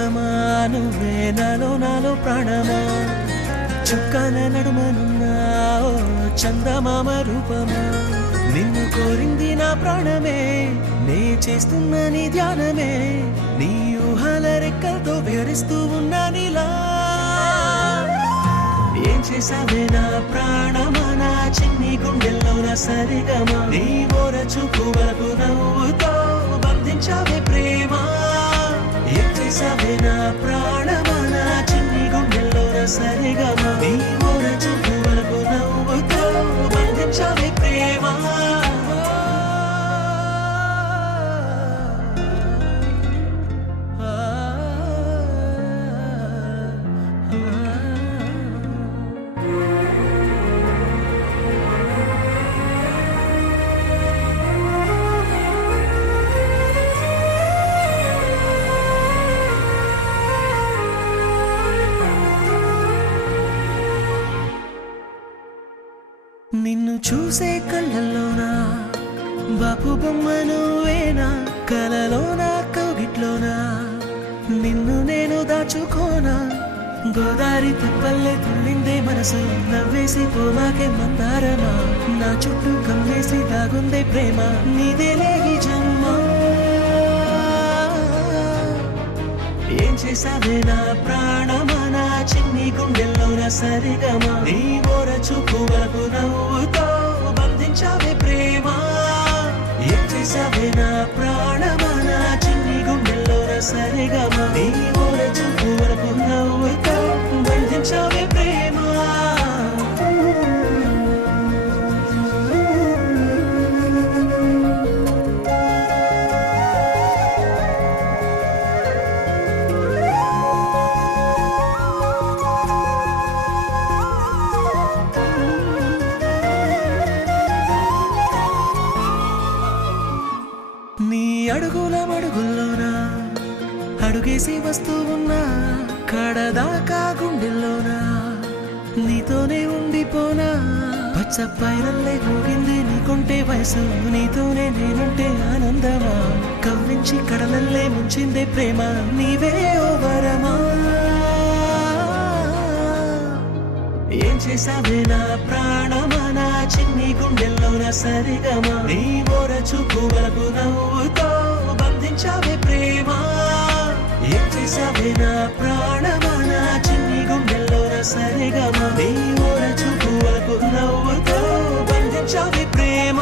సుఖమా నువ్వే నాలో నాలో ప్రాణమా చుక్కన నడుమనున్నా ఓ చందమామ రూపమా నిన్ను కోరింది నా ప్రాణమే నే చేస్తున్న నీ ధ్యానమే నీ ఊహల రెక్కలతో విహరిస్తూ ఉన్నా నీలా ఏం చేసావే నా ప్రాణమా నా చిన్ని గుండెల్లో నా సరిగమా నీ ఓర చూపు వరకు నవ్వుతో బంధించావే ప్రేమ ఏం చేసావే నా ప్రాణమా నా చిన్ని గుండెల్లో నా సరిగమా నీ ఓర చూపు వరకు నవ్వుతో బంధించావే ప్రేమ నిన్ను చూసే కళ్ళల్లోనా బాపు బొమ్మ నువ్వేనా కలలోనా కౌగిట్లోనా నిన్ను నేను దాచుకోనా గోదారి తిప్పల్లే తుళ్ళిందే మనసు నవ్వేసి పోమాకే మందారమా నా చుట్టూ కమ్మేసి దాగుందే ప్రేమ నీదేలే ఈ జన్మ ఏం చేసావే నా ప్రాణమా నా చిన్ని గుండెల్లో నా సరిగమా నీ ఓర చూపు వరకు నవ్వుతో బంధించావే ప్రేమ ఏం చేసావే నా ప్రాణమా నా చిన్ని గుండెల్లో నా సరిగమా నీ ఓర చూపు వరకు నవ్వుతో బంధించావే ప్రేమ నీ అడుగుల మడుగుల్లోనా అడుగేసి వస్తూ ఉన్నా కడదాకా గుండెల్లోనా నీతోనే ఉండిపోనా పచ్చ పైరల్లే ఊగింది నీకుంటే వయసు నీతోనే నేనుంటే ఆనందమా కవ్వించి కడలల్లే ముంచిందే ప్రేమ నీవే ఓ వరమా ఏం చేసావే నా ప్రాణమా నా చిన్ని గుండెల్లో నా సరిగమా నీ ఓర చూపు వరకు నవ్వుతో బంధించావే ప్రేమ ఏం చేసావే నా ప్రాణమా నా చిన్ని గుండెల్లో నా సరిగమా నీ ఓర చూపు వరకు నవ్వుతో బంధించావే ప్రేమ